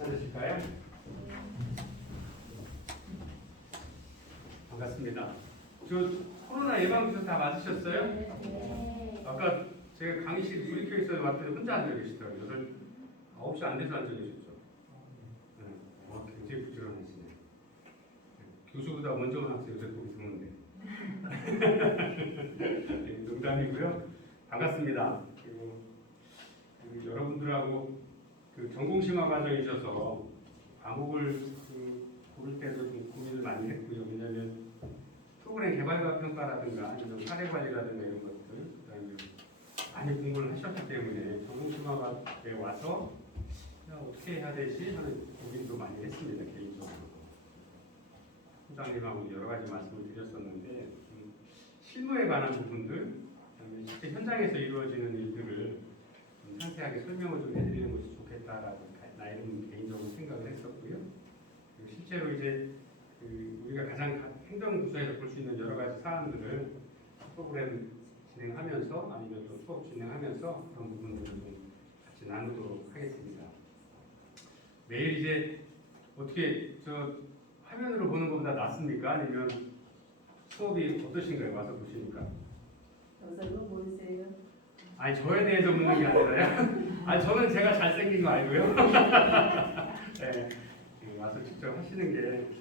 괜찮으실까요? 반갑습니다. 저 코로나 예방주사 다 맞으셨어요? 네. 아까 제가 강의실 불이 켜 있어서 왔더니 혼자 앉아 계시더라고요. 9시 안 돼서 앉아 계셨죠? 네. 굉장히 부지런하시네. 교수보다 먼저 온 학생 요새 보기 드문데. 네, 농담이고요. 반갑습니다. 그리고 여러분들하고 전공심화 과정이셔서 과목을 고를 때도 좀 고민을 많이 했고요. 왜냐하면 프로그램 개발과 평가라든가 아니면 사례 관리라든가 이런 것들, 그다음에 많이 공부를 하셨기 때문에 전공심화과에 와서 어떻게 해야 되지 하는 고민도 많이 했습니다. 개인적으로. 소장님하고 여러 가지 말씀을 드렸었는데 실무에 관한 부분들, 그다음에 실제 현장에서 이루어지는 일들을 좀 상세하게 설명을 좀 해드리는 것이 좋겠다라고 나름 개인적으로 생각을 했었고요. 그리고 실제로 이제 우리가 가장 행정 부서에서 볼 수 있는 여러 가지 사안들을 프로그램 진행하면서 아니면 또 수업 진행하면서 그런 부분들을 좀 같이 나누도록 하겠습니다. 매일 이제 어떻게 저 화면으로 보는 것보다 낫습니까? 아니면 수업이 어떠신가요? 와서 보시니까. 여성은 보이세요? 아니 저에 대해서 묻는 게 아니라요. 아니 저는 제가 잘생긴 거 알고요. 네, 와서 직접 하시는 게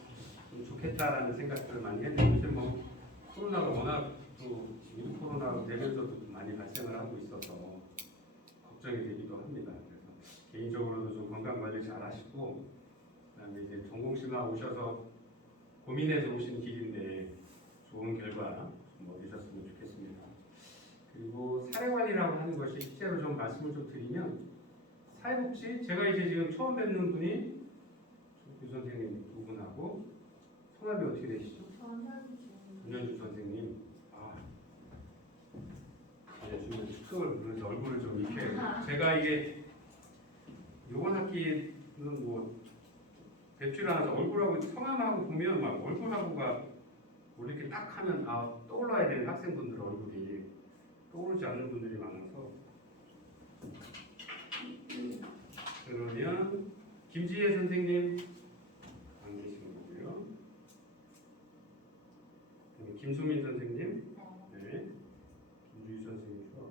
좀 좋겠다라는 생각들을 많이 했는데 뭐 코로나가 워낙 또 위드 코로나로 되면서도 많이 발생을 하고 있어서 걱정이 되기도 합니다. 그래서 개인적으로도 좀 건강 관리 잘 하시고 그다음에 이제 전공심화 오셔서 고민해서 오신 길인데 좋은 결과 좀 얻으셨으면 좋겠습니다. 그리고 사례관리라고 하는 것이 실제로 좀 말씀을 좀 드리면 사회복지 제가 이제 지금 처음 뵙는 분이 유 선생님 두 분하고 성함이 어떻게 되시죠? 전현주 선생님. 요즘에 축성을 부르면서 얼굴을 좀 익혀요. 제가 이게 이번 학기는 뭐 뵙지를 않아서 얼굴하고 성함하고 보면 막 얼굴하고가 뭐 이렇게 딱 하면 떠올라야 되는 학생분들 얼굴이 떠오르지 않는 분들이 많아서 그러면 김지혜 선생님 안 계신 거고요. 김수민 선생님, 네, 김주희 선생님 좋아.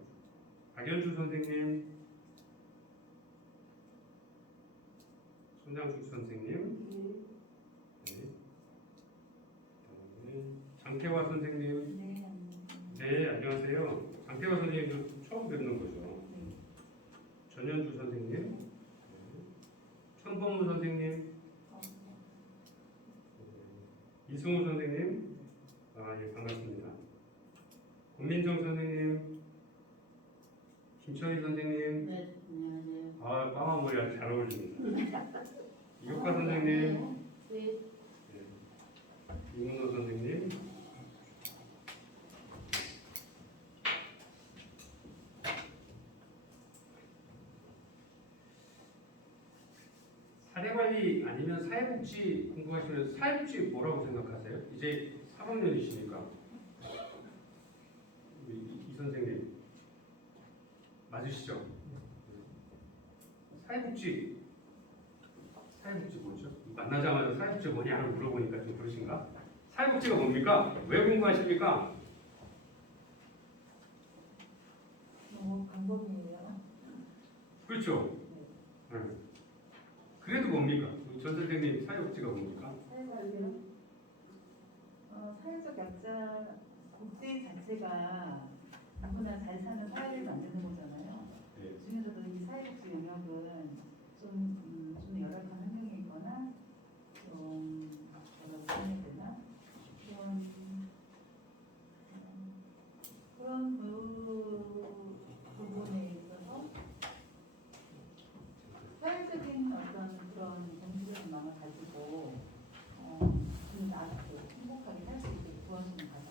박연주 선생님, 손장숙 선생님, 네, 그다음에 장태화 선생님. 네, 안녕하세요. 장태화 선생님도 처음 뵙는 거죠. 전현주 선생님, 네. 천범우 선생님, 이승우 선생님, 예, 반갑습니다. 권민정 선생님, 김철희 선생님, 네, 안녕하세요. 까만 머리 아주 잘 어울립니다. 이효과 선생님, 네. 이문호 선생님, 사례관리 아니면 사회복지 공부하시면 사회복지 뭐라고 생각하세요? 이제 3학년이시니까 이 선생님 맞으시죠? 사회복지 뭐죠? 만나자마자 사회복지 뭐냐고 물어보니까 좀 그러신가? 사회복지가 뭡니까? 왜 공부하십니까? 너무 방법이에요. 그렇죠? 네. 그래도 뭡니까? 전 선생님 사회복지가 뭡니까? 사회관리요? 사회적 약자 복지 자체가 누구나 잘 사는 사회를 만드는 거잖아요. 네. 그중에서도 이 사회복지 영역은 좀 열악한 환경에 있거나 좀 뭐라고 해야 되나 그런 부분에 있어서 사회적인 어떤 그런 정신력망을 가지고 좀 나아지고 행복하게 살 수 있게 도와주는 과정.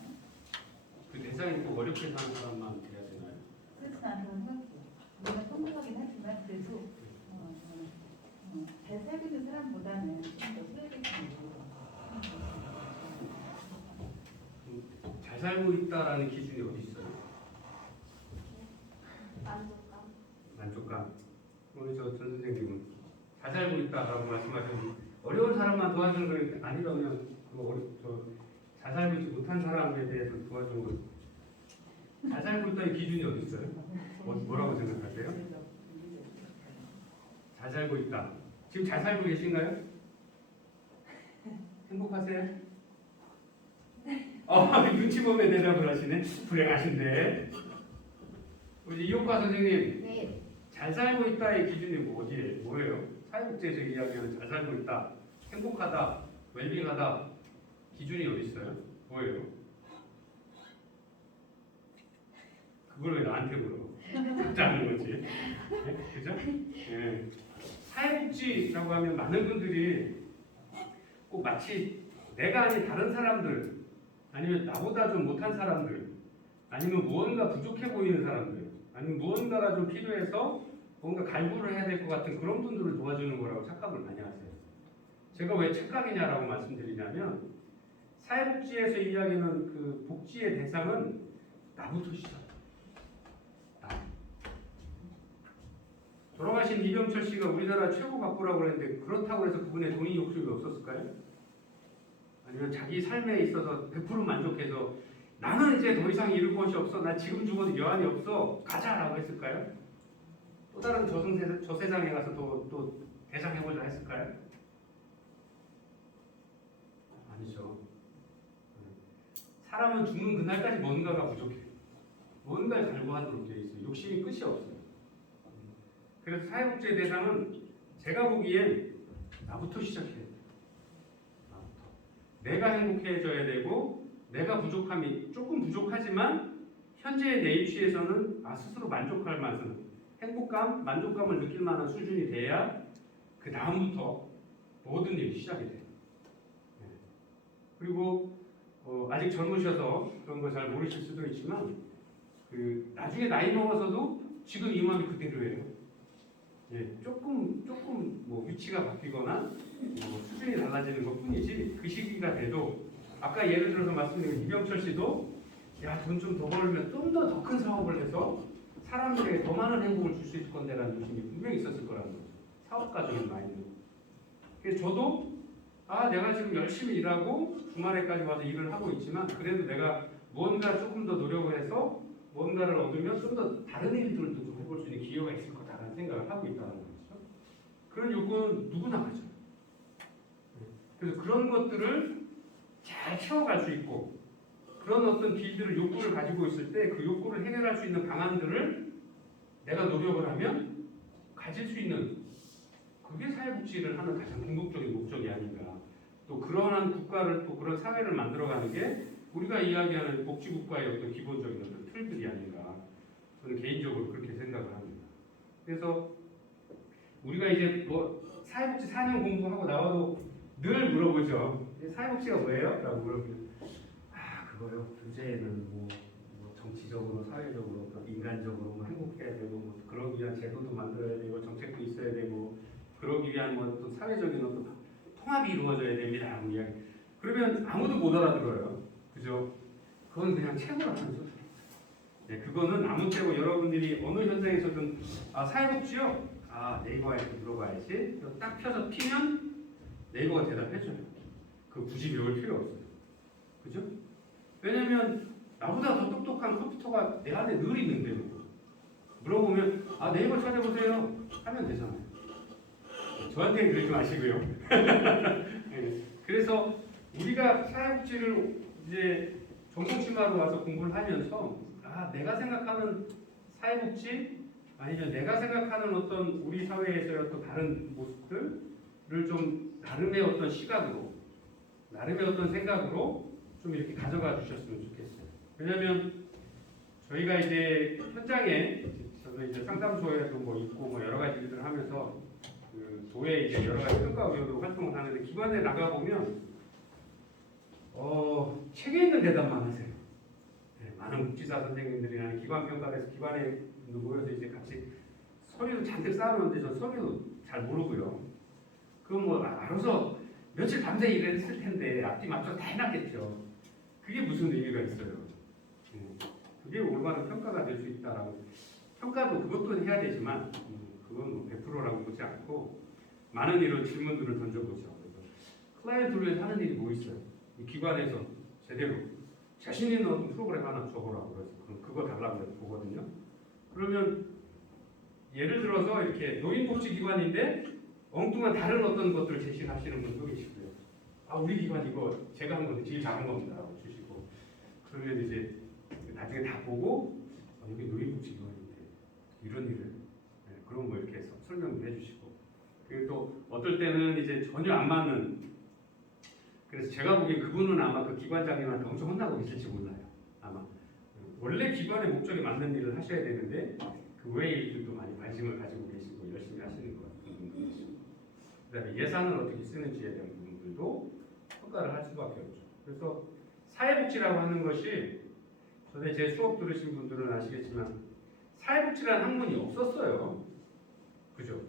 그 대상이 꼭 어렵게 사는 사람만 돼야 되나요? 그렇진 않다고 생각해요. 우리가 성공하긴 하지만 그래도 잘 살고 있는 사람보다는 좀 더 소외되는 잘 살고 있다라는 기준이 어디 있어요? 만족감. 만족감. 우리 전 선생님은 잘 살고 있다라고 말씀하셨는데 어려운 사람만 도와주는 건 아니라면 잘 살고 있지 못한 사람에 대해서 도와주는 건 잘 살고 있다는 기준이 어디 있어요? 뭐라고 생각하세요? 잘 살고 있다. 지금 잘 살고 계신가요? 행복하세요? 눈치 보면 대답을 하시네. 불행하신데. 우리 이효과 선생님, 네. 잘 살고 있다의 기준이 뭐예요? 사회복지에서 이야기하는 잘 살고 있다, 행복하다, 웰빙하다 기준이 어디 있어요? 뭐예요? 그걸 왜 나한테 물어? 답장하는 거지. 네? 그죠? 네. 사회복지라고 하면 많은 분들이 꼭 마치 내가 아닌 다른 사람들, 아니면 나보다 좀 못한 사람들, 아니면 무언가 부족해 보이는 사람들, 아니면 무언가가 좀 필요해서 뭔가 갈구를 해야 될 것 같은 그런 분들을 도와주는 거라고 착각을 많이 하세요. 제가 왜 착각이냐라고 말씀드리냐면 사회복지에서 이야기하는 그 복지의 대상은 나부터 시작해요. 나. 돌아가신 이병철 씨가 우리나라 최고 가꾸라고 그랬는데 그렇다고 해서 그분의 돈이 욕심이 없었을까요? 아니면 자기 삶에 있어서 100% 만족해서 나는 이제 더 이상 잃을 것이 없어, 나 지금 죽어도 여한이 없어, 가자라고 했을까요? 또 다른 저 세상에 가서 또 대장해보자 했을까요? 아니죠. 사람은 죽는 그날까지 뭔가가 부족해. 뭔가를 갈구하도록 되어 있어요. 욕심이 끝이 없어요. 그래서 사회복지의 대상은 제가 보기엔 나부터 시작해야 돼요. 나부터. 내가 행복해져야 되고 내가 부족함이 조금 부족하지만 현재의 내 위치에서는 스스로 만족할 만한 행복감, 만족감을 느낄 만한 수준이 돼야 그 다음부터 모든 일이 시작이 돼요. 그리고 아직 젊으셔서 그런 거 잘 모르실 수도 있지만 나중에 나이 먹어서도 지금 이 마음이 그대로예요. 조금 뭐 위치가 바뀌거나 수준이 달라지는 것뿐이지 그 시기가 돼도 아까 예를 들어서 말씀드린 이병철 씨도 돈 좀 더 벌면 좀 더 큰 사업을 해서 사람들에게 더 많은 행복을 줄 수 있을 건데라는 욕심이 분명히 있었을 거라는 거죠. 사업가적인 마인드. 그래서 저도 내가 지금 열심히 일하고 주말에까지 와서 일을 하고 있지만 그래도 내가 무언가 조금 더 노력을 해서 뭔가를 얻으면 좀 더 다른 일들도 좀 해볼 수 있는 기회가 있을 거다라는 생각을 하고 있다는 거죠. 그런 욕구는 누구나 가져요. 그래서 그런 것들을 잘 채워갈 수 있고 그런 어떤 길들을 욕구를 가지고 있을 때 그 욕구를 해결할 수 있는 방안들을 내가 노력을 하면 가질 수 있는 그게 사회복지를 하는 가장 궁극적인 목적이 아닌가. 또 그러한 국가를 또 그런 사회를 만들어가는 게 우리가 이야기하는 복지국가의 어떤 기본적인 어떤 틀들이 아닌가. 저는 개인적으로 그렇게 생각을 합니다. 그래서 우리가 이제 사회복지 4년 공부하고 나와도 늘 물어보죠. 사회복지가 뭐예요? 라고 물어보면 그거요. 주제는 뭐 정치적으로, 사회적으로, 인간적으로 행복해야 되고 그러기 위한 제도도 만들어야 되고 정책도 있어야 되고 그러기 위한 어떤 사회적인 어떤 통합이 이루어져야 됩니다. 이야기. 그러면 아무도 못 알아들어요. 그죠? 그건 그냥 책으로 하는 소리. 그거는 아무 때고 여러분들이 어느 현장에서든 사회복지요? 네이버에 물어봐야지. 딱 펴서 피면 네이버가 대답해줘요. 그 굳이 배울 필요 없어요. 그죠? 왜냐면 나보다 더 똑똑한 컴퓨터가 내 안에 늘 있는데 물어보면 네이버 찾아보세요 하면 되잖아요. 저한테는 그러지 마시고요. 그래서 우리가 사회복지를 이제 전공심화로 와서 공부를 하면서 내가 생각하는 사회복지 아니면 내가 생각하는 어떤 우리 사회에서의 또 다른 모습들을 좀 나름의 어떤 시각으로 나름의 어떤 생각으로 좀 이렇게 가져가 주셨으면 좋겠어요. 왜냐하면 저희가 이제 현장에 저도 이제 상담소에도 있고 여러 가지 일들을 하면서 도에 이제 여러 가지 평가위원으로 활동을 하는데 기관에 나가 보면 책에 있는 대답만 하세요. 많은 국지사 선생님들이나 기관 평가에서 기관에 모여서 이제 같이 서류도 잔뜩 쌓아놓는데 저 서류 잘 모르고요. 그럼 알아서 며칠 밤새 일을 했을 텐데 앞뒤 맞춰서 다 해놨겠죠. 그게 무슨 의미가 있어요? 그게 올바른 평가가 될 수 있다라고. 평가도 그것도 해야 되지만 그건 100%라고 보지 않고 많은 이런 질문들을 던져보죠. 그래서 클라이언트를 위해서 하는 일이 뭐 있어요? 이 기관에서 제대로 자신 있는 어떤 프로그램 하나 줘보라고 그래서 그거 달라고 보거든요. 그러면 예를 들어서 이렇게 노인복지기관인데 엉뚱한 다른 어떤 것들을 제시하시는 분도 계시고요. 아 우리 기관 이거 제가 한 건데 제일 잘한 겁니다 라고 주시고 그러면 이제 나중에 다 보고 여기 노인복지기관인데 이런 일을 그런 거 이렇게 해서 설명도 해주시고 그리고 또 어떨 때는 이제 전혀 안 맞는 그래서 제가 보기엔 그분은 아마 그 기관장님한테 엄청 혼나고 계실지 몰라요. 아마 원래 기관의 목적에 맞는 일을 하셔야 되는데 그 외의 일들도 많이 관심을 가지고 계시고 열심히 하시는 것 같은 분도 계시고 그다음에 예산을 어떻게 쓰는지에 대한 부분들도 평가를 할 수밖에 없죠. 그래서 사회복지라고 하는 것이 전에 제 수업 들으신 분들은 아시겠지만 사회복지라는 학문이 없었어요. 그죠?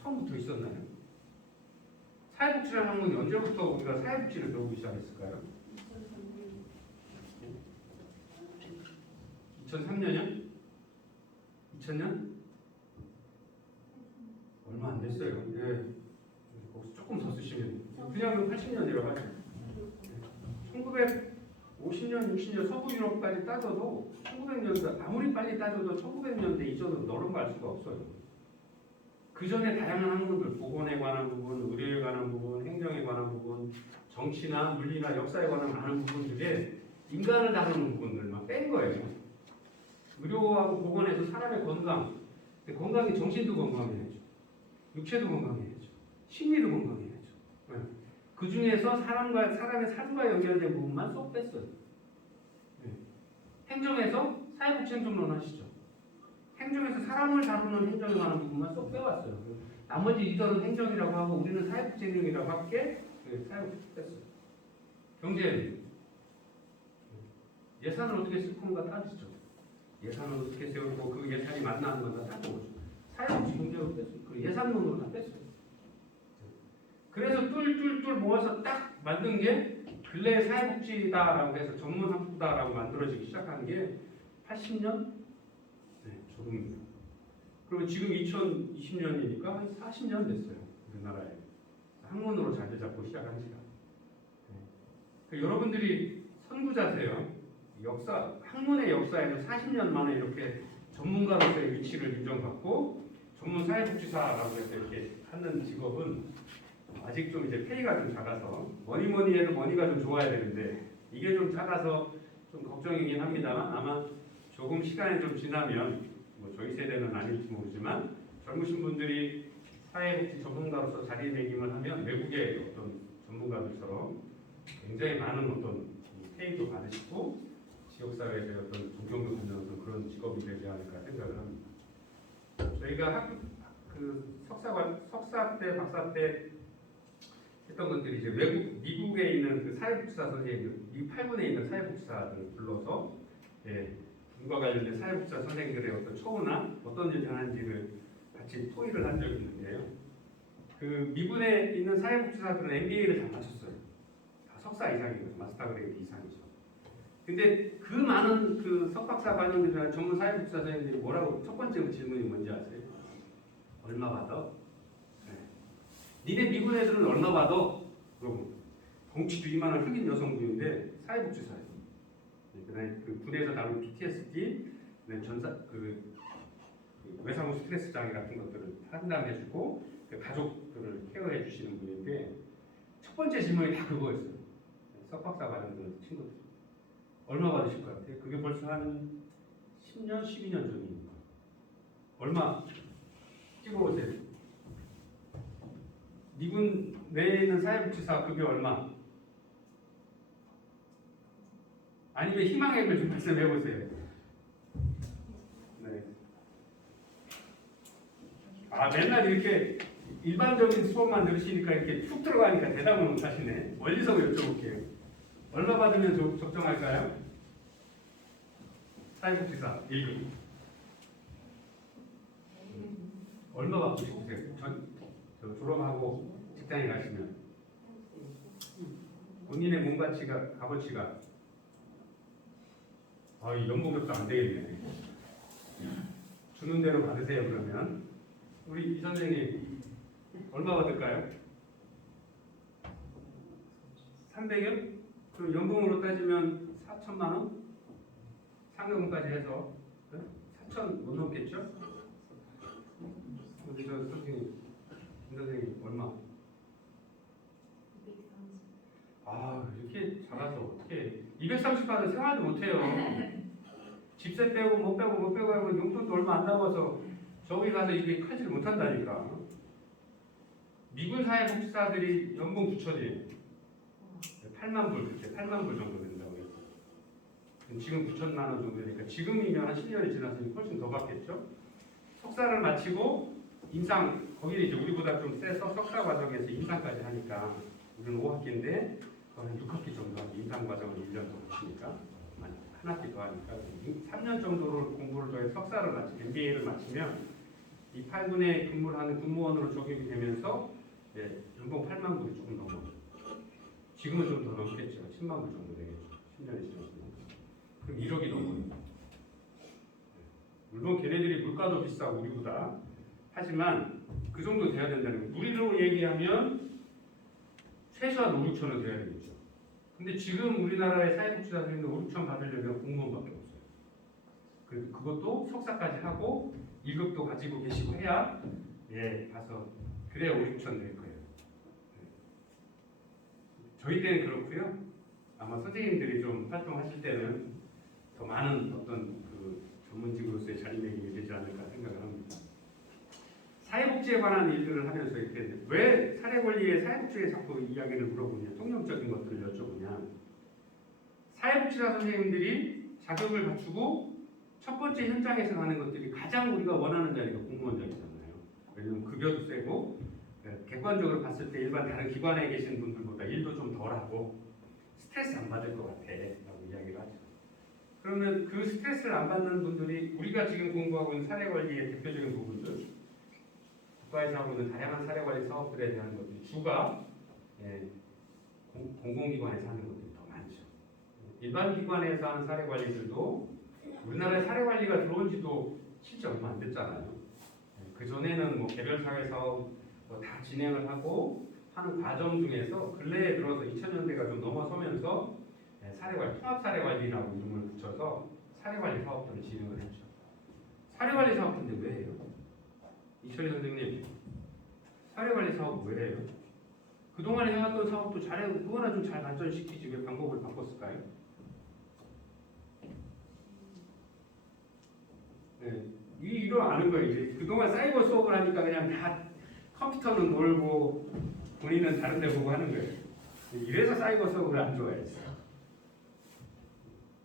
처음부터 있었나요? 사회복지라는 학문이 언제부터 우리가 사회복지를 배우기 시작했을까요? 2003년이요? 2000년? 얼마 안 됐어요. 예. 거기서 조금 더 쓰시면 그냥 80년이라고 하죠. 1950년, 60년 서부 유럽까지 따져도 1900년대 아무리 빨리 따져도 1900년대 이전으로 넘어갈 수가 없어요. 그 전에 다양한 학문들, 보건에 관한 부분, 의료에 관한 부분, 행정에 관한 부분, 정치나 물리나 역사에 관한 많은 부분들에 인간을 다루는 부분들만 뺀 거예요. 의료하고 보건에서 사람의 건강, 건강이 정신도 건강해야죠. 육체도 건강해야죠. 심리도 건강해야죠. 그 중에서 사람의 삶과 연결된 부분만 쏙 뺐어요. 행정에서 사회복지 행정론 하시죠. 행정에서 사람을 다루는 행정에 관한 부분만 쏙 빼왔어요. 나머지 이들은 행정이라고 하고 우리는 사회복지 행정이라고 할게 사회복지 뺐어요. 경제 예산을 어떻게 쓸 건가 따지죠. 예산을 어떻게 세우고 그 예산이 맞나 안 맞나 따져보죠. 사회복지 경제로 뺐어요. 그 예산론으로 다 뺐어요. 그래서 뚫뚫뚫 모아서 딱 만든 게 근래 사회복지다라고 해서 전문 학부다라고 만들어지기 시작한 게 80년? 네, 조금. 그리고 지금 2020년이니까 한 40년 됐어요. 우리나라에. 학문으로 자리 잡고 시작한 시간. 네. 여러분들이 선구자세요. 역사, 학문의 역사에서 40년 만에 이렇게 전문가로서의 위치를 인정받고 전문 사회복지사라고 해서 이렇게 하는 직업은 아직 좀 이제 페이가 좀 작아서 뭐니 해도 머니가 좀 좋아야 되는데 이게 좀 작아서 좀 걱정이긴 합니다만 아마 조금 시간이 좀 지나면 뭐 저희 세대는 아닐지 모르지만 젊으신 분들이 사회복지 전문가로서 자리매김을 하면 외국의 어떤 전문가들처럼 굉장히 많은 어떤 페이도 받으시고 지역사회에서 어떤 존경도 받는 어떤 그런 직업이 되지 않을까 생각을 합니다. 저희가 석사 때, 박사 때 했던 것들이 이제 미국에 있는 그 사회복지사 선생님들, 미국 8군에 있는 사회복지사들을 불러서 군과 관련된 사회복지사 선생님들의 어떤 처우나 어떤 일을 하는지를 같이 토의를 한 적이 있는데요. 그 미군에 있는 사회복지사들은 MBA를 다 마쳤어요. 다 석사 이상이고 마스터 그레이드 이상이죠. 근데 그 많은 그 석박사 과정들이나 전문 사회복지사 선생님들이 뭐라고 첫 번째 질문이 뭔지 아세요? 얼마 받아? 니네 미군 애들은 얼마 받아? 그러고 덩치도 이만한 흑인 여성분인데 사회복지사예요. 그다음에 그 군에서 다룬 PTSD, 그 외상후 스트레스 장애 같은 것들을 상담해주고 그 가족들을 케어해 주시는 분인데 첫 번째 질문이 다 그거였어요. 석박사 과정들 친구들 얼마 받으실 것 같아요? 그게 벌써 한 10년, 12년 전입니다. 얼마 찍어보세요. 미군 내에 있는 사회복지사 급여 얼마? 아니면 희망액을 좀 말씀해 보세요. 네. 맨날 이렇게 일반적인 수업만 들으시니까 이렇게 툭 들어가니까 대답을 못 하시네. 멀리서 여쭤볼게요. 얼마 받으면 적정할까요? 사회복지사 1급. 얼마 받고 싶으세요? 저 졸업하고 직장에 가시면 본인의 몸 가치가 값어치가 이 연봉급도 안 되겠네. 주는 대로 받으세요. 그러면 우리 이 선생님 얼마 받을까요? 300여? 그럼 연봉으로 따지면 4천만 원? 상여금까지 해서 4천 못 넘겠죠? 우리 저 선생님, 김 선생님 얼마? 230. 아 이렇게 작아서 어떻게 230만원 생활도 못해요. 집세 빼고 못 빼고 못 빼고 하고 용돈도 얼마 안 남아서 저기 가서 이게 칼질 못한다니까. 미군 사회복지사들이 연봉 9천이에요. 8만 불, 그때 8만 불 정도 된다고 해요. 지금 9천만 원 정도 되니까 지금이면 한 10년이 지났으니 훨씬 더 받겠죠. 석사를 마치고 임상, 거기는 이제 우리보다 좀 세서 석사 과정에서 임상까지 하니까 우리는 5학기인데 한 6학기 정도 하고 임상 과정을 1년 더 하시니까 한 학기 더 하니까 3년 정도를 공부를 더 해서 석사를 마치고 MBA를 마치면 이 8군에 근무를 하는 군무원으로 적용이 되면서 연봉 8만 불이 조금 넘어요. 지금은 좀 더 넘겠죠. 10만 불 정도 되겠죠. 10년이 지났으면. 그럼 1억이 넘어요. 물론 걔네들이 물가도 비싸고 우리보다. 하지만 그 정도 돼야 된다는 거예요. 우리로 얘기하면 최소한 5, 6천은 돼야 되겠죠. 근데 지금 우리나라의 사회복지사 선생님들 5, 6천 받으려면 공무원밖에 없어요. 그래서 그것도 석사까지 하고 1급도 가지고 계시고 해야 가서 그래야 5, 6천 될 거예요. 저희 때는 그렇고요. 아마 선생님들이 좀 활동하실 때는 더 많은 어떤 그 전문직으로서의 자리매김이 되지 않을까 생각을 합니다. 사회복지에 관한 일들을 하면서 이렇게 왜 사회권리의 사회복지에 자꾸 이야기를 물어보냐, 통념적인 것들을 여쭤보냐. 사회복지사 선생님들이 자격을 갖추고 첫 번째 현장에서 하는 것들이 가장 우리가 원하는 자리가 공무원 자리잖아요. 왜냐하면 급여도 세고 객관적으로 봤을 때 일반 다른 기관에 계신 분들보다 일도 좀 덜하고 스트레스 안 받을 것 같아 라고 이야기를 하죠. 그러면 그 스트레스를 안 받는 분들이 우리가 지금 공부하고 있는 사회관리의 대표적인 부분들, 국가에서 하고 있는 다양한 사회관리 사업들에 대한 것들이 주가 공공기관에서 하는 것들이 더 많죠. 일반 기관에서 하는 사회관리들도 우리나라에 사회관리가 들어온 지도 실제 얼마 안 됐잖아요. 그 전에는 뭐 개별 사회 사업 다 진행을 하고 하는 과정 중에서 근래에 들어서 2000년대가 좀 넘어서면서 사례관리, 통합사례관리라고 이름을 붙여서 사례관리 사업들을 진행을 했죠. 사례관리 사업인데 왜 해요? 이철희 선생님, 사례관리 사업 왜 해요? 그동안에 해왔던 사업도 잘해고 그거나 좀 잘 발전시키지 왜 방법을 바꿨을까요? 이로 아는 거예요. 이제 그동안 사이버 수업을 하니까 그냥 다 컴퓨터는 놀고 본인은 다른 데 보고 하는 거예요. 이래서 사이버 수업을 안 좋아했어요.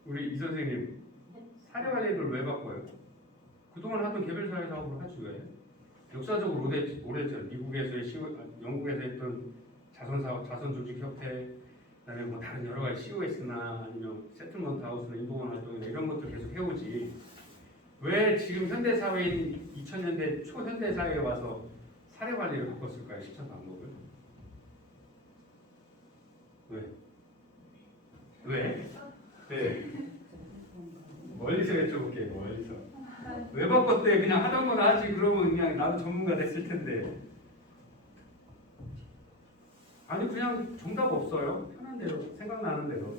우리 이 선생님 사례관리를 왜 바꿔요? 그동안 하던 개별사회 사업을 하지 왜? 역사적으로 오래죠. 미국에서의 영국에서 했던 자선사업, 자선조직협회, 그다음에 뭐 다른 여러 가지 COS나 아니면 세틀먼트 하우스나 인도원 활동이나 이런 것들 계속 해오지. 왜 지금 현대사회인 2000년대 초현대사회에 와서 사례관리를 바꿨을까요? 시청 방법을? 왜? 네. 멀리서 여쭤볼게요. 멀리서. 왜 바꿨대? 그냥 하던 거나 하지. 그러면 그냥 나도 전문가 됐을 텐데. 아니 그냥 정답 없어요. 편한 대로 생각나는 대로.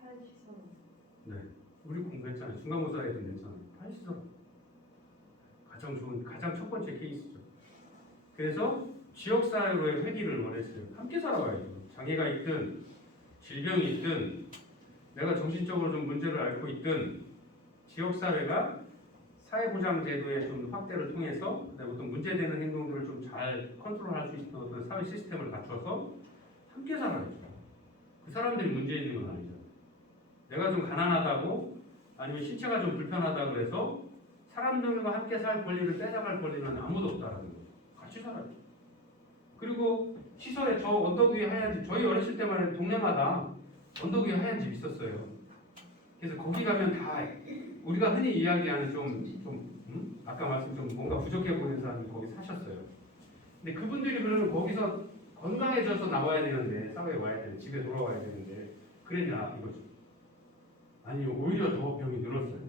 탈시설. 네. 우리 공부했잖아요. 중간고사에도 냈잖아요. 탈시설. 가장 좋은, 가장 첫 번째 케이스죠. 그래서 지역사회로의 회귀를 원했어요. 함께 살아가야죠. 장애가 있든 질병이 있든 내가 정신적으로 좀 문제를 앓고 있든 지역사회가 사회보장제도의 좀 확대를 통해서 어떤 문제되는 행동들을 좀 잘 컨트롤할 수 있는 어떤 사회 시스템을 갖춰서 함께 살아야죠. 그 사람들이 문제 있는 건 아니죠. 내가 좀 가난하다고 아니면 신체가 좀 불편하다고 해서 사람들과 함께 살 권리를 뺏어갈 권리는 아무도 없다라는 거죠. 같이 살아야죠. 그리고 시설에 저 언덕 위에 하얀 집, 저희 어렸을 때만 해도 동네마다 언덕 위에 하얀 집 있었어요. 그래서 거기 가면 다 우리가 흔히 이야기하는 아까 말씀 좀 뭔가 부족해 보이는 사람이 거기 사셨어요. 근데 그분들이 그러면 거기서 건강해져서 나와야 되는데 사회에 와야 되는데 집에 돌아와야 되는데 그랬냐 이거죠. 아니 오히려 더 병이 늘었어요.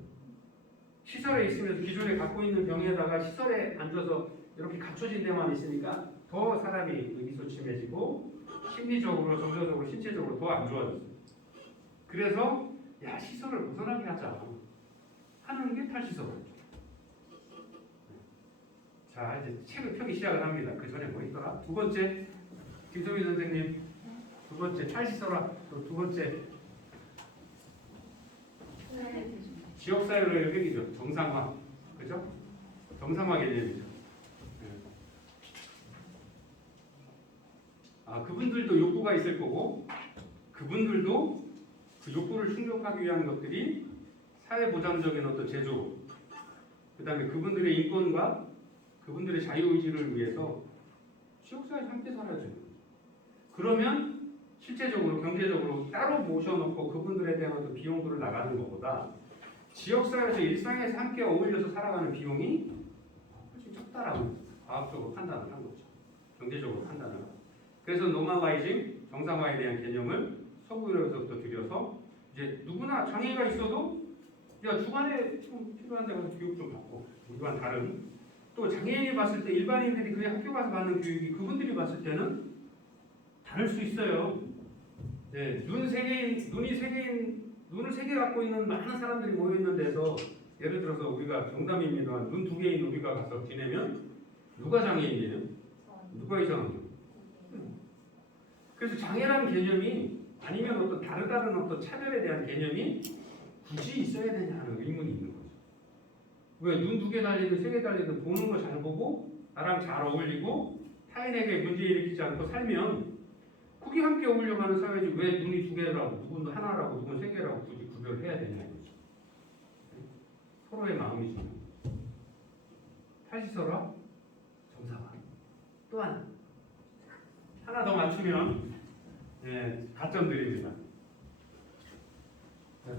시설에 있으면서 기존에 갖고 있는 병에다가 시설에 앉아서 이렇게 갖춰진 데만 있으니까 더 사람이 의기소침해지고 심리적으로, 정서적으로, 신체적으로 더 안 좋아졌어요. 그래서 야, 시설을 벗어나게 하자 하는 게 탈시설이죠. 자, 이제 책을 펴기 시작을 합니다. 그 전에 뭐 있더라? 두 번째, 김소민 선생님, 두 번째 탈시설화, 또 두 번째 지역사회로의 회귀죠. 정상화, 그죠? 정상화 개념이죠. 아, 그분들도 욕구가 있을 거고, 그분들도 그 욕구를 충족하기 위한 것들이 사회보장적인 어떤 제조, 그 다음에 그분들의 인권과 그분들의 자유의지를 위해서 지역사회에서 함께 살아야죠. 그러면 실제적으로 경제적으로 따로 모셔놓고 그분들에 대한 어떤 비용들을 나가는 것보다 지역사회에서 일상에서 함께 어울려서 살아가는 비용이 훨씬 적다라고 과학적으로 판단을 한 거죠. 경제적으로 판단을 하고. 그래서 노멀라이징, 정상화에 대한 개념을 서구유럽에서부터 들여서 이제 누구나 장애가 있어도 야, 주간에 좀 필요한데 가서 교육 좀 받고 우리와는 다른 또 장애인이 봤을 때 일반인들이 그냥 학교 가서 받는 교육이 그분들이 봤을 때는 다를 수 있어요. 네, 눈을 세 개 갖고 있는 많은 사람들이 모여 있는 데서 예를 들어서 우리가 정담입니다. 눈 두 개인 우리가 가서 지내면 누가 장애인이에요? 누가 이상하죠? 그래서 장애라는 개념이 아니면 어떤 다르다는 어떤 차별에 대한 개념이 굳이 있어야 되냐는 의문이 있는 거죠. 왜 눈 두 개 달리든 세 개 달리든 보는 거 잘 보고 나랑 잘 어울리고 타인에게 문제 일으키지 않고 살면 그게 함께 어울려가는 사회지 왜 눈이 두 개라고 누군 하나라고 누군 세 개라고 굳이 구별을 해야 되냐 이거죠. 서로의 마음이 중요해요. 탈시설화, 정상화. 또한 하나 더 맞추면 가점 드립니다.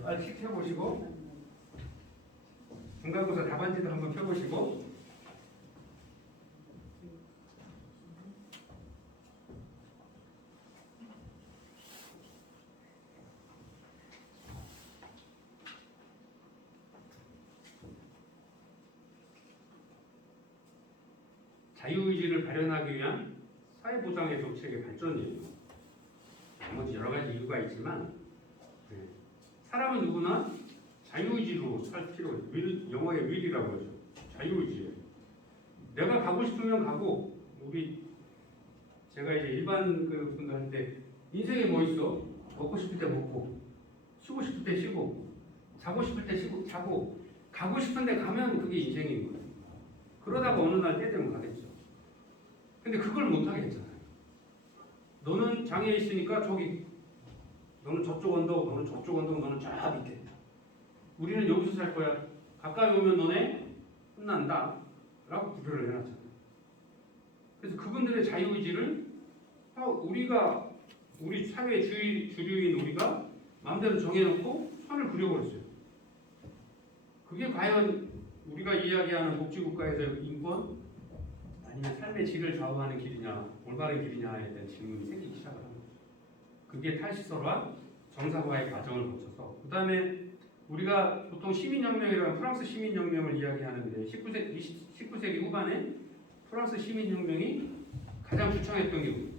빨리 씩 펴보시고 중간고사 답안지도 한번 펴보시고 자유의지를 발현하기 위한 사회보장의 정책의 발전이에요. 나머지 여러 가지 이유가 있지만 사람은 누구나 자유의지로 살 필요가 있어요. 영어의 will이라고 하죠. 자유의지예요. 내가 가고 싶으면 가고 제가 이제 일반 그 분들한테 인생에 뭐 있어? 먹고 싶을 때 먹고 쉬고 싶을 때 쉬고 자고 싶을 때 쉬고 자고 가고 싶은 데 가면 그게 인생인 거예요. 그러다가 어느 날 때 되면 가겠죠. 근데 그걸 못하게 했잖아요. 너는 장애 있으니까 저기 너는 저쪽 언덕, 너는 저쪽 언덕, 너는 저 밑에. 우리는 여기서 살 거야. 가까이 오면 너네 혼난다. 라고 구별을 해놨잖아요. 그래서 그분들의 자유의지를 우리 사회 주류인 우리가 마음대로 정해놓고 선을 그려버렸어요. 그게 과연 우리가 이야기하는 복지국가에서의 인권 아니면 삶의 질을 좌우하는 길이냐, 올바른 길이냐에 대한 질문이 생기기 시작을 합니다. 그게 탈시설화, 정상화의 과정을 거쳐서 그 다음에 우리가 보통 시민혁명이라는 프랑스 시민혁명을 이야기하는데 19세기 후반에 프랑스 시민혁명이 가장 주창했던 게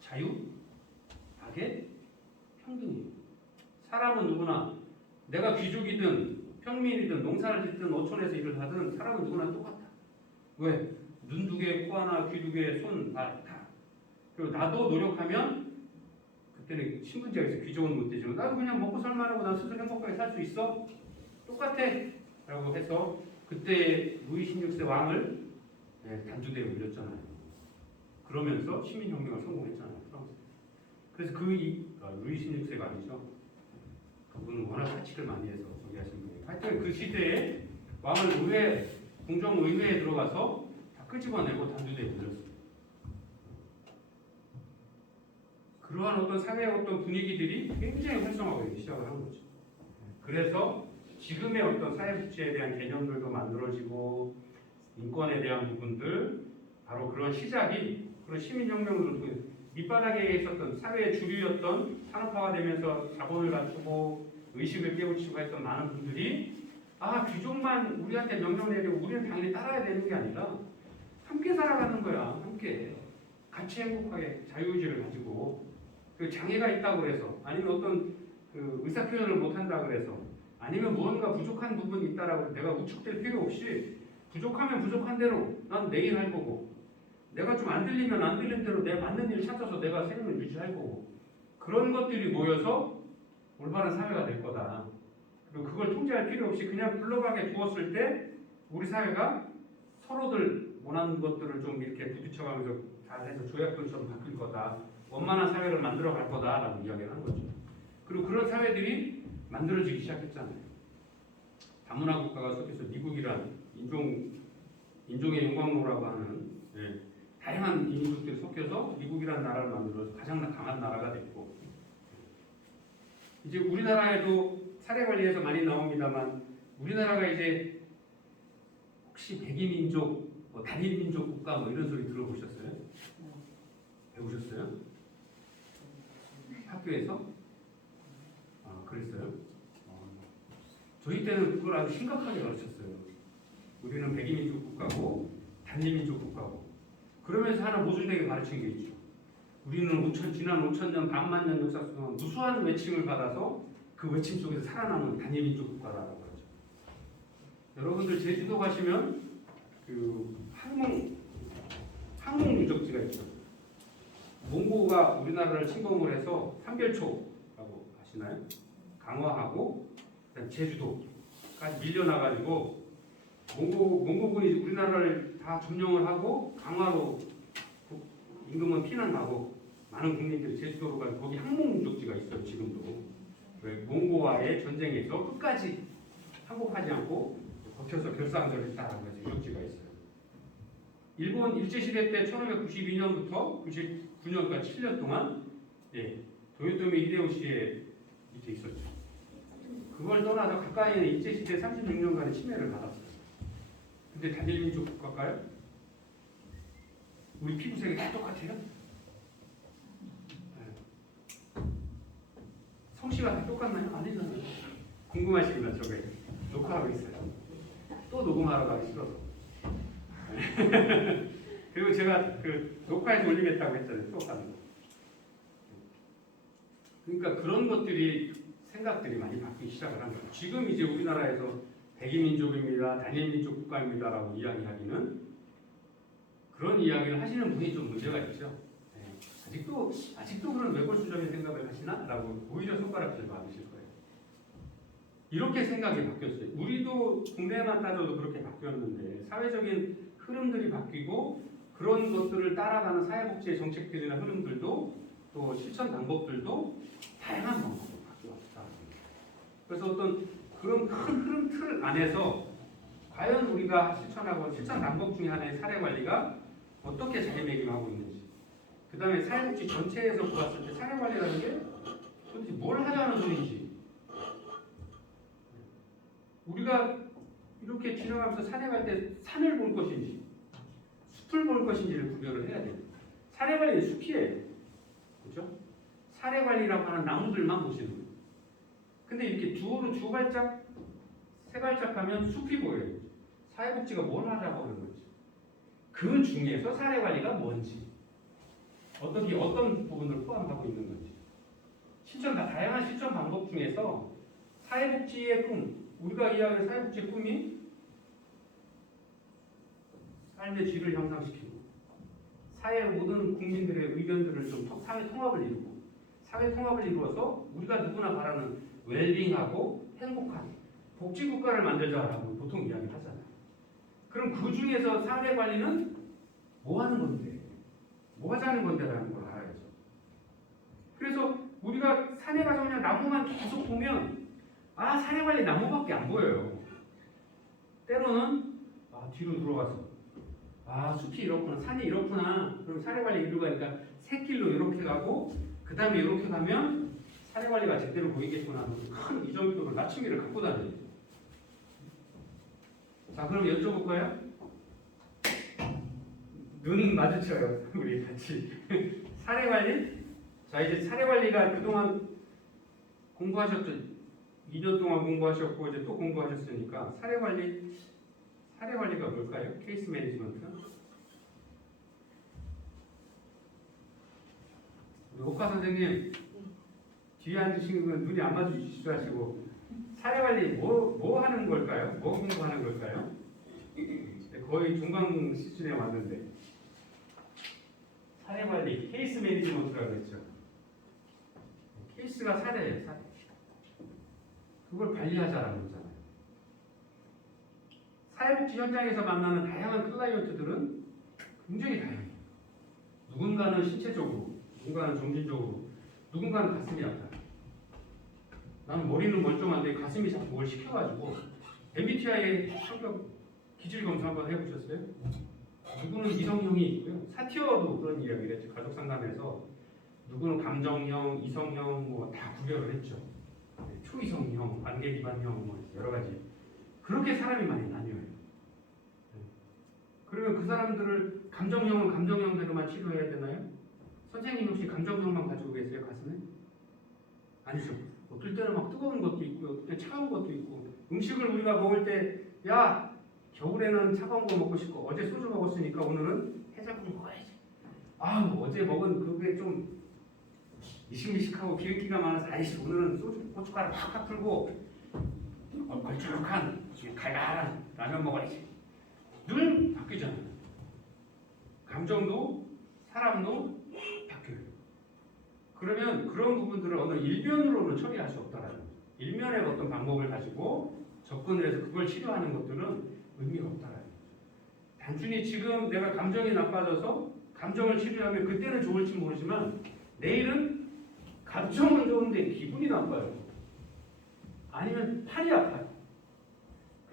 자유, 박애, 평등이에요. 사람은 누구나 내가 귀족이든 평민이든 농사를 짓든 어촌에서 일을 하든 사람은 누구나 똑같아. 왜? 눈 두 개, 코 하나, 귀 두 개, 손, 발 다. 그리고 나도 노력하면 그때는 신분제가 있어. 귀족은 못 되지만 나도 그냥 먹고 살만하고 난 스스로 행복하게 살 수 있어. 똑같아. 라고 해서 그때 루이 16세 왕을 단두대에 올렸잖아요. 그러면서 시민혁명을 성공했잖아요. 그래서 루이 16세가 아니죠. 그분은 워낙 사치를 많이 해서 저기 하신 분이에요. 하여튼 그 시대에 왕을 궁정의회에 들어가서 다 끄집어내고 단두대에 올렸어요. 그러한 어떤 사회의 어떤 분위기들이 굉장히 활성화되기 시작을 한 거죠. 그래서 지금의 어떤 사회복지에 대한 개념들도 만들어지고 인권에 대한 부분들 바로 그런 시작이 그런 시민혁명으로 통해 밑바닥에 있었던 사회의 주류였던 산업화가 되면서 자본을 갖추고 의식을 깨우치고 했던 많은 분들이 우리한테 명령 내리고 우리는 당연히 따라야 되는 게 아니라 함께 살아가는 거야. 함께 같이 행복하게 자유의지를 가지고 그 장애가 있다고 해서 아니면 어떤 그 의사 표현을 못 한다 그래서 아니면 무언가 부족한 부분이 있다라고 해서 내가 우축될 필요 없이 부족하면 부족한 대로 난 내일 할 거고 내가 좀 안 들리면 안 들린 대로 내 맞는 일 찾아서 내가 생명을 유지할 거고 그런 것들이 모여서 올바른 사회가 될 거다. 그리고 그걸 통제할 필요 없이 그냥 굴러가게 두었을 때 우리 사회가 서로들 원하는 것들을 좀 이렇게 부딪혀가면서 잘해서 조약들처럼 바뀔 거다. 원만한 사회를 만들어 갈 거다라는 이야기를 한 거죠. 그리고 그런 사회들이 만들어지기 시작했잖아요. 다문화 국가가 속해서 미국이란 인종의 영광로라고 하는 다양한 민족들이 섞여서 미국이라는 나라를 만들어서 가장 강한 나라가 됐고 이제 우리나라에도 사례 관리에서 많이 나옵니다만 우리나라가 이제 혹시 백이민족, 단일민족 국가 이런 소리 들어보셨어요? 배우셨어요? 학교에서? 그랬어요? 저희 때는 그걸 아주 심각하게 가르쳤어요. 우리는 백이민족 국가고 단일민족 국가고 그러면서 하나 모순되게 가르친 게 있죠. 우리는 지난 5,000년 반만 년 역사 동안 무수한 외침을 받아서 그 외침 속에서 살아남은 단일민족 국가라고 하죠. 여러분들 제주도 가시면 그 항목 유적지가 있죠. 몽고가 우리나라를 침공을 해서 삼별초라고 아시나요? 강화하고 그다음 제주도까지 밀려나가지고 몽고군이 우리나라를 다 점령을 하고 강화로 임금은 피난하고 많은 국민들이 제주도로 가서 거기 항목 유적지가 있어요. 지금도 몽고와의 전쟁에서 끝까지 항복하지 않고 버텨서 결사항전을 했다라는 유적지가 있어요. 일본 일제시대 때 1592년부터 99년까지 7년 동안 도요토미 히데요시의 밑에 있었죠. 그걸 떠나서 가까이 있는 일제시대 36년간의 침해를 받았어요. 근데 단일민족 국가일까요? 우리 피부색이 다 똑같아요? 성씨가 다 똑같나요? 아니잖아요. 궁금하시구나. 저게 녹화하고 있어요. 또 녹음하러 가기 싫어서. 그리고 제가 그 녹화해서 올리겠다고 했잖아요. 또 가는 거. 그러니까 그런 것들이 생각들이 많이 바뀌기 시작을 한 거예요. 지금 이제 우리나라에서 백이민족입니다, 단일민족 국가입니다라고 이야기하기는 그런 이야기를 하시는 분이 좀 문제가 있죠. 아직도 그런 외골수적인 생각을 하시나?라고 오히려 손가락질 받으실 거예요. 이렇게 생각이 바뀌었어요. 우리도 국내만 따져도 그렇게 바뀌었는데 사회적인 흐름들이 바뀌고 그런 것들을 따라가는 사회복지의 정책들이나 흐름들도 또 실천 방법들도 다양한 방법으로 바뀌었다. 그래서 어떤 그런 큰 흐름 틀 안에서 과연 우리가 실천하고 실천 방법 중에 하나의 사례 관리가 어떻게 자리매김하고 있는지 그 다음에 사회복지 전체에서 보았을 때 사회 관리라는 게 도대체 뭘 하자는 소리인지 우리가 이렇게 지나가면서 산에 갈 때 산을 볼 것인지 숲을 볼 것인지를 구별을 해야 돼요. 사례 관리는 숲이에요. 그렇죠? 사례 관리라고 하는 나무들만 보시는 거예요. 근데 이렇게 두 발짝, 세 발짝 하면 숲이 보여요. 사회복지가 뭘 하자고 하는 건지 그 중에서 사례 관리가 뭔지 어떤 부분을 포함하고 있는 건지 다양한 실천 방법 중에서 사회복지의 꿈 우리가 이야기하는 사회복지의 꿈이 삶의 질을 향상시키고 사회 모든 국민들의 의견들을 좀 사회 통합을 이루고 사회 통합을 이루어서 우리가 누구나 바라는 웰빙하고 행복한 복지국가를 만들자라고 보통 이야기를 하잖아요. 그럼 그 중에서 사회 관리는 뭐 하는 건데? 뭐 하자는 건데라는 걸 알아야죠. 그래서 우리가 산에 가서 그냥 나무만 계속 보면 산에 관리 나무밖에 안 보여요. 때로는 뒤로 들어가서 숲이 이렇구나, 산이 이렇구나. 그럼 산에 관리 이루고 가니까 새길로 이렇게 가고 그 다음에 이렇게 가면 산에 관리가 제대로 보이겠구나. 큰 이정표를 낮추기를 갖고 다녀요. 자, 그럼 여쭤볼까요? 눈 마주쳐요. 우리 같이. 사례 관리? 자, 이제 사례 관리가 그동안 공부하셨죠? 2년 동안 공부하셨고 이제 또 공부하셨으니까 사례 관리 사례 관리가 뭘까요? 케이스 매니지먼트. 우리 옥화 선생님 뒤에 앉으신 분 눈이 안 마주치시죠 하시고 사례 관리 뭐 하는 걸까요? 뭐 공부하는 걸까요? 거의 중간 시즌에 왔는데 사례 관리, 케이스 매니지먼트라고 했죠. 케이스가 사례예요, 사례. 그걸 관리하자라는 거잖아요. 사회복지 현장에서 만나는 다양한 클라이언트들은 굉장히 다양해요. 누군가는 신체적으로, 누군가는 정신적으로, 누군가는 가슴이 아파요. 나는 머리는 멀쩡한데 가슴이 자꾸 뭘 시켜가지고 MBTI 성격 기질 검사 한번 해보셨어요? 누구는 이성형이 있고요. 사티어도 그런 이야기를 했죠. 가족 상담에서 누구는 감정형, 이성형 뭐 다 구별을 했죠. 초이성형, 관계 기반형 뭐 여러 가지. 그렇게 사람이 많이 나뉘어요. 그러면 그 사람들을 감정형은 감정형대로만 치료해야 되나요? 선생님 혹시 감정형만 가지고 계세요, 가슴에? 아니죠. 어떨 때는 막 뜨거운 것도 있고, 어떨 때 차가운 것도 있고. 음식을 우리가 먹을 때, 야, 겨울에는 차가운 거 먹고 싶고, 어제 소주 먹었으니까 오늘은 해장국 먹어야지. 아, 어제 먹은 그게 좀 미식미식하고 기름기가 많아서 아이씨 오늘은 소주 고춧가루 팍팍 풀고 걸쭉한 갈갈한 라면 먹어야지. 늘 바뀌잖아요. 감정도 사람도 바뀌어요. 그러면 그런 부분들을 어느 일면으로는 처리할 수 없다라는 거죠. 일면의 어떤 방법을 가지고 접근을 해서 그걸 치료하는 것들은 의미가 없다라는 거죠. 단순히 지금 내가 감정이 나빠져서 감정을 치료하면 그때는 좋을지 모르지만 내일은 감정은 좋은데 기분이 나빠요. 아니면 팔이 아파요.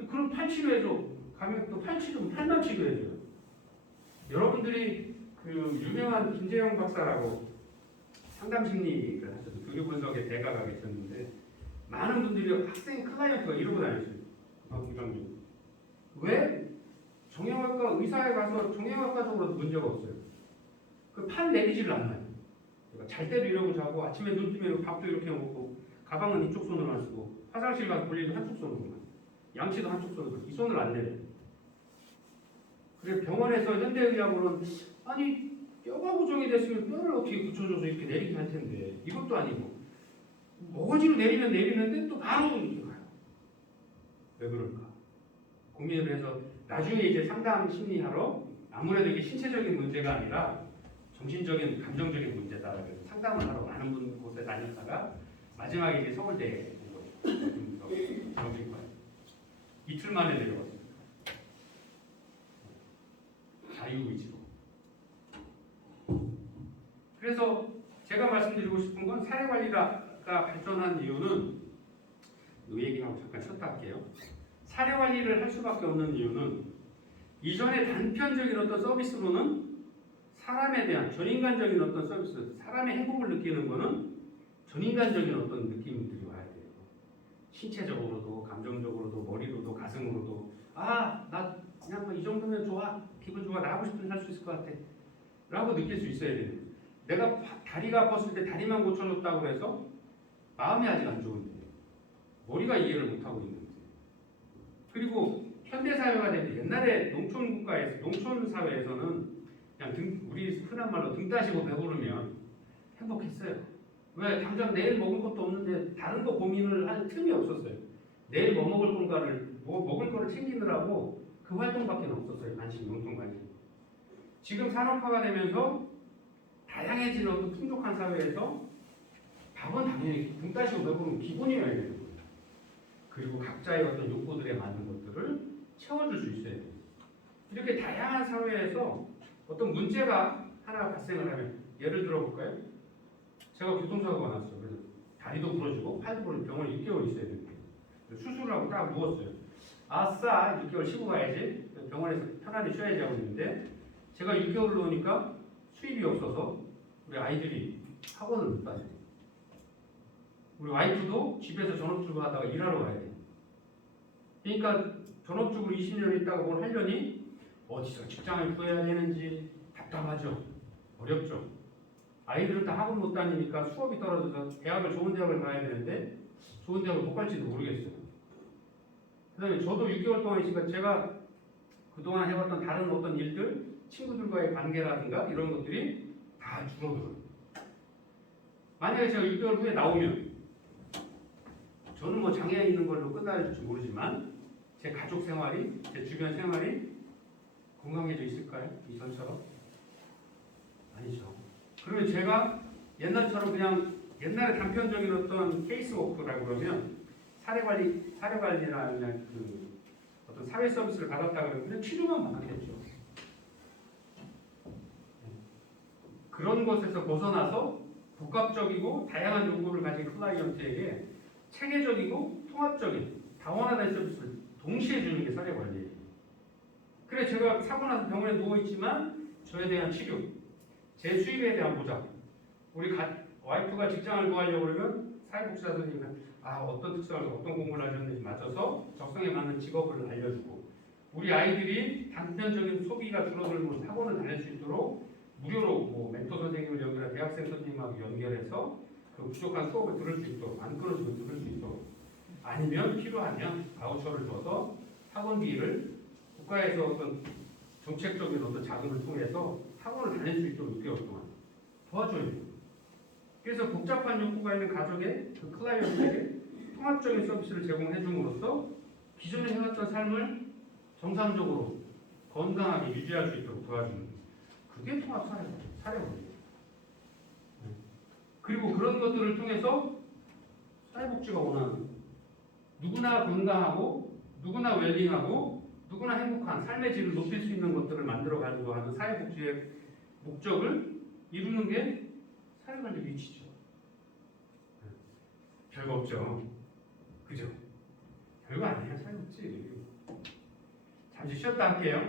그럼 팔 치료해줘. 가면 또 팔 치료면 팔만 치료해줘요. 여러분들이 그 유명한 김재영 박사라고 상담심리를 하셔서 교류 분석의 대가가 계셨는데 많은 분들이 학생 클라이언트가 이러고 다녔어요. 이런 왜? 정형외과 의사에 가서 정형외과적으로 문제가 없어요. 그 팔 내리지를 않아요. 그러니까 잘 때도 이러고 자고 아침에 눈 뜨면 밥도 이렇게 먹고 가방은 이쪽 손으로만 쓰고 화장실 가서 볼일도 한쪽 손으로만 양치도 한쪽 손으로 이 손을 안 내려요. 그래서 병원에서 현대의학으로는 아니 뼈가 고정이 됐으면 뼈를 어떻게 붙여줘서 이렇게 내리게 할 텐데 이것도 아니고 어거지로 내리면 내리는데 또 바로 이렇게 가요. 왜 그럴까? 고민을 해서 나중에 이제 상담 심리하러 아무래도 이게 신체적인 문제가 아니라 정신적인 감정적인 문제다. 그래서 상담을 하러 많은 곳에 다녔다가 마지막에 이제 서울대에 온 거예요. 정신과에 이틀 만에 내려왔어요. 자유의지로. 그래서 제가 말씀드리고 싶은 건 사례관리가 발전한 이유는 이 얘기하고 잠깐 쉬었다 할게요. 사례관리를 할 수밖에 없는 이유는 이전에 단편적인 어떤 서비스로는 사람에 대한 전인간적인 어떤 서비스, 사람의 행복을 느끼는 거는 전인간적인 어떤 느낌들이 와야 돼요. 신체적으로도, 감정적으로도, 머리로도, 가슴으로도 나 그냥 뭐 이 정도면 좋아, 기분 좋아, 나 하고 싶은 일 할 수 있을 것 같아 라고 느낄 수 있어야 돼요. 내가 다리가 아팠을 때 다리만 고쳐줬다고 해서 마음이 아직 안 좋은데 머리가 이해를 못하고 있는데 그리고 현대사회가 되면 옛날에 농촌국가에서 농촌사회에서는 그냥 우리 흔한 말로 등 따시고 배부르면 행복했어요. 왜? 당장 내일 먹을 것도 없는데 다른 거 고민을 할 틈이 없었어요. 내일 뭐 먹을 건가를 먹을 거를 챙기느라고 그 활동밖에 없었어요. 관심, 농촌 관심. 지금 산업화가 되면서 다양해진 어떤 풍족한 사회에서 밥은 당연히 등 따시고 배부르면 기본이어야 되는 거예요. 그리고 각자의 어떤 욕구들에 맞는 것들을 채워줄 수 있어야 돼요. 이렇게 다양한 사회에서 어떤 문제가 하나 발생을 하면 예를 들어 볼까요? 제가 교통사고가 났어요. 그래서 다리도 부러지고 팔도 부러지고 병원에 6개월 있어야 되는데 수술을 하고 딱 누웠어요. 아싸 6개월 쉬고 가야지 병원에서 편안히 쉬어야지 하고 있는데 제가 6개월 놓으니까 수입이 없어서 우리 아이들이 학원을 못 다녀요. 우리 와이프도 집에서 전업주부 하다가 일하러 가야 돼요. 그러니까 전업주부로 20년 있다가 뭘 하려니 어디서 직장을 구해야 되는지 답답하죠. 어렵죠. 아이들은 다 학원 못 다니니까 수업이 떨어져서 대학을 좋은 대학을 가야 되는데 좋은 대학을 못 갈지도 모르겠어요. 그 다음에 저도 6개월 동안 있으니까 제가 그동안 해왔던 다른 어떤 일들, 친구들과의 관계라든가 이런 것들이 다 줄어들어요. 만약에 제가 6개월 후에 나오면 저는 뭐 장애 있는 걸로 끝날지 모르지만 제 가족 생활이, 제 주변 생활이 건강해져 있을까요? 이전처럼? 아니죠. 그러면 제가 옛날처럼 그냥 옛날에 단편적인 어떤 케이스워크라고 그러면 사례관리나 그냥 그 어떤 사회 서비스를 받았다 그러면 그냥 치료만 받겠죠. 그런 것에서 벗어나서 복합적이고 다양한 요구를 가진 클라이언트에게 체계적이고 통합적인 다원화된 서비스를 동시에 주는 게 사례관리예요. 그래 제가 사고 나서 병원에 누워있지만 저에 대한 치료, 제 수입에 대한 보장, 우리 와이프가 직장을 구하려고 그러면 사회복지사 선생님은 어떤 특성을 어떤 공부를 하셨는지 맞춰서 적성에 맞는 직업을 알려주고 우리 아이들이 단편적인 소비가 줄어들고 학원을 다닐 수 있도록 무료로 뭐 멘토 선생님을 연결해 대학생 선생님하고 연결해서 그 부족한 수업을 들을 수 있도록 안 끊어지고 들을 수 있도록 아니면 필요하면 바우처를 줘서 학원비를 국가에서 어떤 정책적인 어떤 자금을 통해서 학원을 다닐 수 있도록 6개월 동안 도와줘야 돼요. 그래서 복잡한 욕구가 있는 가족의 그 클라이언트에게 통합적인 서비스를 제공해 줌으로써 기존에 해왔던 삶을 정상적으로 건강하게 유지할 수 있도록 도와주는 그게 통합 사례거든요. 그리고 그런 것들을 통해서 사회복지가 원하는 누구나 건강하고 누구나 웰빙하고 누구나 행복한 삶의 질을 높일 수 있는 것들을 만들어 가지고 하는 사회복지의 목적을 이루는 게 사회관리 위치죠. 별거 없죠. 그죠? 별거 아니에요. 사회복지. 잠시 쉬었다 할게요.